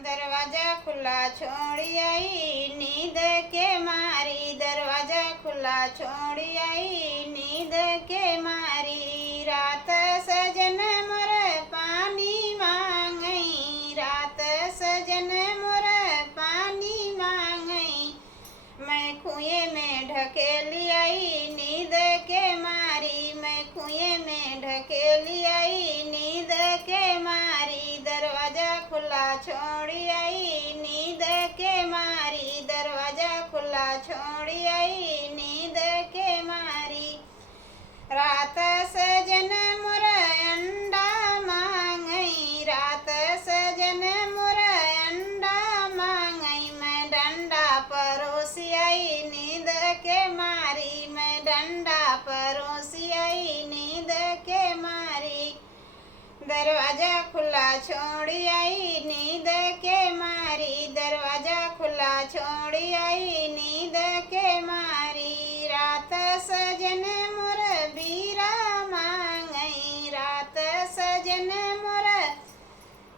दरवाजा खुला छोड़ी आई नींद के मारी, दरवाजा खुला छोड़ी आई नींद के मारी। रात सजन मोर पानी मांगई, रात सजन मोर पानी मांगई। मैं कुएं में ढकेली आई नींद के मारी, मैं कुएं में ढकेली आई नींद के मारी। दरवाजा खुला छोड़ी आई नींद के मारी, दरवाजा खुला छोड़ी आई नींद के मारी। रात सजन मोर अंडा मांगई, रात सजन मोर अंडा मांगई। मैं डंडा परोसी आई नींद के मारी, मैं डंडा परोसी आई नींद के मारी। दरवाजा खुला छोड़ी आई नींद के मारी, दरवाजा खुला छोड़ी आई नींद के मारी। रात सजन मोर बीरा मांगई, रात सजन मोर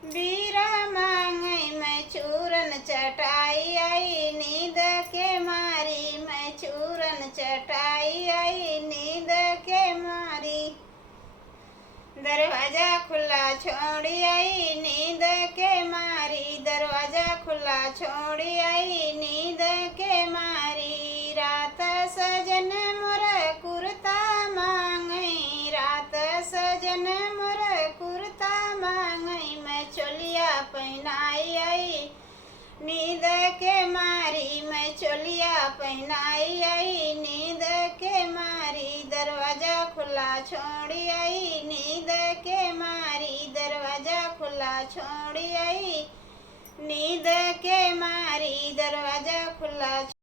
बीरा मांगई। मैं चूरन चटाई आई नींद के मारी, मैं चूरन चटाई आई नींद के मारी। दरवाजा खुला छोड़ी आई नींद के मारी, दरवाजा खुला छोड़ी आई नींद के मारी। रात सजन मोर कुर्ता मांगई, रात सजन मोर कुर्ता मांगई। मैं चोलिया पहनाई आई नींद के मारी, मैं चोलिया पहनाई आई नींद के मारी। दरवाजा खुला छोड़ी आई नींद के मारी, दरवाजा खुला छोड़ी आई नींद के मारी। दरवाजा खुला